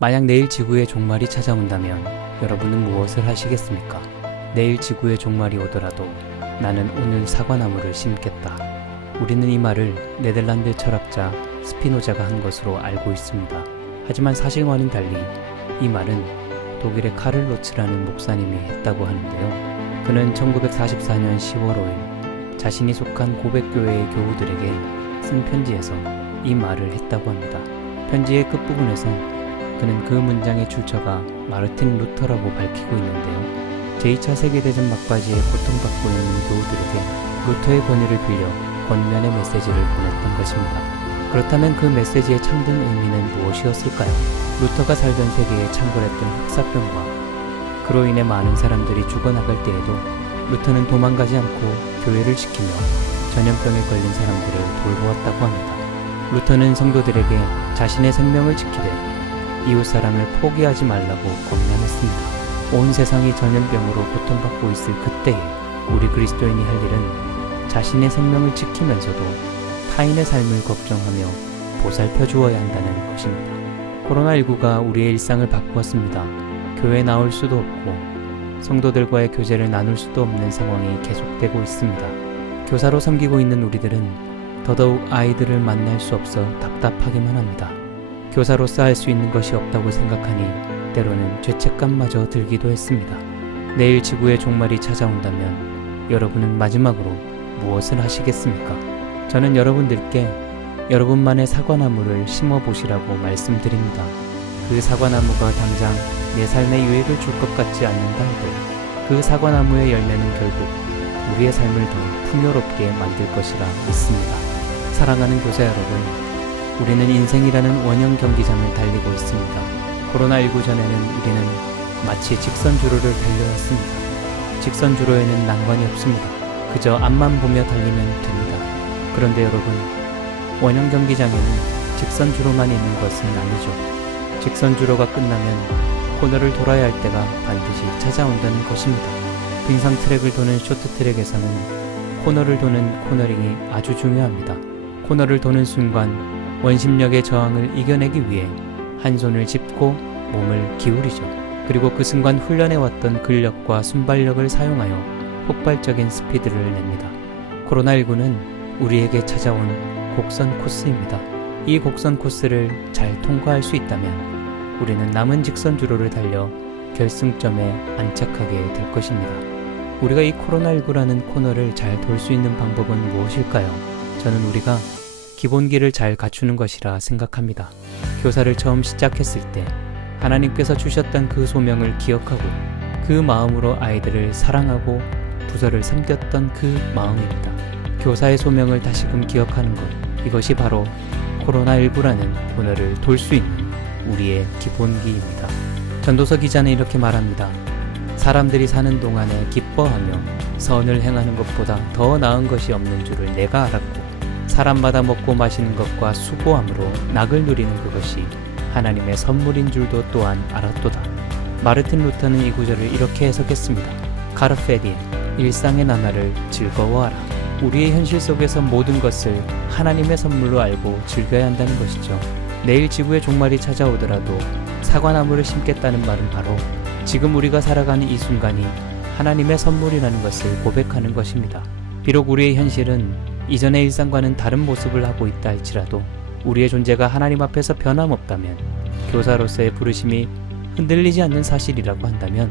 만약 내일 지구에 종말이 찾아온다면 여러분은 무엇을 하시겠습니까? 내일 지구에 종말이 오더라도 나는 오늘 사과나무를 심겠다. 우리는 이 말을 네덜란드 철학자 스피노자가 한 것으로 알고 있습니다. 하지만 사실과는 달리 이 말은 독일의 카를 로츠라는 목사님이 했다고 하는데요. 그는 1944년 10월 5일 자신이 속한 고백교회의 교우들에게 쓴 편지에서 이 말을 했다고 합니다. 편지의 끝부분에서 그는 그 문장의 출처가 마르틴 루터라고 밝히고 있는데요. 제2차 세계대전 막바지에 고통받고 있는 교우들에게 루터의 권위를 빌려 권면의 메시지를 보냈던 것입니다. 그렇다면 그 메시지의 참된 의미는 무엇이었을까요? 루터가 살던 세계에 창궐했던 흑사병과 그로 인해 많은 사람들이 죽어나갈 때에도 루터는 도망가지 않고 교회를 지키며 전염병에 걸린 사람들을 돌보았다고 합니다. 루터는 성도들에게 자신의 생명을 지키되 이웃 사람을 포기하지 말라고 권면했습니다. 온 세상이 전염병으로 고통받고 있을 그때에 우리 그리스도인이 할 일은 자신의 생명을 지키면서도 타인의 삶을 걱정하며 보살펴 주어야 한다는 것입니다. 코로나19가 우리의 일상을 바꾸었습니다. 교회 나올 수도 없고 성도들과의 교제를 나눌 수도 없는 상황이 계속되고 있습니다. 교사로 섬기고 있는 우리들은 더더욱 아이들을 만날 수 없어 답답하기만 합니다. 교사로서 할 수 있는 것이 없다고 생각하니 때로는 죄책감마저 들기도 했습니다. 내일 지구의 종말이 찾아온다면 여러분은 마지막으로 무엇을 하시겠습니까? 저는 여러분들께 여러분만의 사과나무를 심어 보시라고 말씀드립니다. 그 사과나무가 당장 내 삶에 유익을 줄 것 같지 않는다 해도 그 사과나무의 열매는 결국 우리의 삶을 더 풍요롭게 만들 것이라 믿습니다. 사랑하는 교사 여러분, 우리는 인생이라는 원형 경기장을 달리고 있습니다. 코로나19 전에는 우리는 마치 직선주로를 달려왔습니다. 직선주로에는 난관이 없습니다. 그저 앞만 보며 달리면 됩니다. 그런데 여러분, 원형 경기장에는 직선주로만 있는 것은 아니죠. 직선주로가 끝나면 코너를 돌아야 할 때가 반드시 찾아온다는 것입니다. 빙상 트랙을 도는 쇼트 트랙에서는 코너를 도는 코너링이 아주 중요합니다. 코너를 도는 순간 원심력의 저항을 이겨내기 위해 한 손을 짚고 몸을 기울이죠. 그리고 그 순간 훈련해왔던 근력과 순발력을 사용하여 폭발적인 스피드를 냅니다. 코로나19는 우리에게 찾아온 곡선 코스입니다. 이 곡선 코스를 잘 통과할 수 있다면 우리는 남은 직선 주로를 달려 결승점에 안착하게 될 것입니다. 우리가 이 코로나19라는 코너를 잘 돌 수 있는 방법은 무엇일까요? 저는 우리가 기본기를 잘 갖추는 것이라 생각합니다. 교사를 처음 시작했을 때 하나님께서 주셨던 그 소명을 기억하고 그 마음으로 아이들을 사랑하고 부서를 섬겼던 그 마음입니다. 교사의 소명을 다시금 기억하는 것 이것이 바로 코로나19라는 코너를 돌 수 있는 우리의 기본기입니다. 전도서 기자는 이렇게 말합니다. 사람들이 사는 동안에 기뻐하며 선을 행하는 것보다 더 나은 것이 없는 줄을 내가 알았고 사람마다 먹고 마시는 것과 수고함으로 낙을 누리는 그것이 하나님의 선물인 줄도 또한 알았도다. 마르틴 루터는 이 구절을 이렇게 해석했습니다. 카르페디엠, 일상의 나날을 즐거워하라. 우리의 현실 속에서 모든 것을 하나님의 선물로 알고 즐겨야 한다는 것이죠. 내일 지구의 종말이 찾아오더라도 사과나무를 심겠다는 말은 바로 지금 우리가 살아가는 이 순간이 하나님의 선물이라는 것을 고백하는 것입니다. 비록 우리의 현실은 이전의 일상과는 다른 모습을 하고 있다 할지라도 우리의 존재가 하나님 앞에서 변함없다면 교사로서의 부르심이 흔들리지 않는 사실이라고 한다면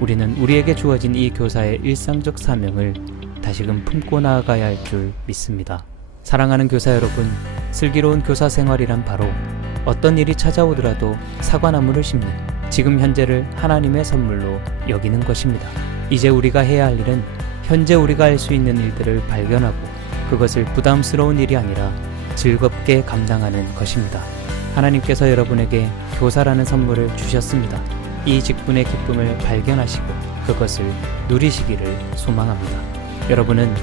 우리는 우리에게 주어진 이 교사의 일상적 사명을 다시금 품고 나아가야 할 줄 믿습니다. 사랑하는 교사 여러분, 슬기로운 교사 생활이란 바로 어떤 일이 찾아오더라도 사과나무를 심는 지금 현재를 하나님의 선물로 여기는 것입니다. 이제 우리가 해야 할 일은 현재 우리가 할 수 있는 일들을 발견하고 그것을 부담스러운 일이 아니라 즐겁게 감당하는 것입니다. 하나님께서 여러분에게 교사라는 선물을 주셨습니다. 이 직분의 기쁨을 발견하시고 그것을 누리시기를 소망합니다. 여러분은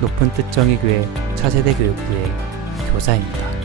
높은 뜻 정의 교회 차세대 교육부의 교사입니다.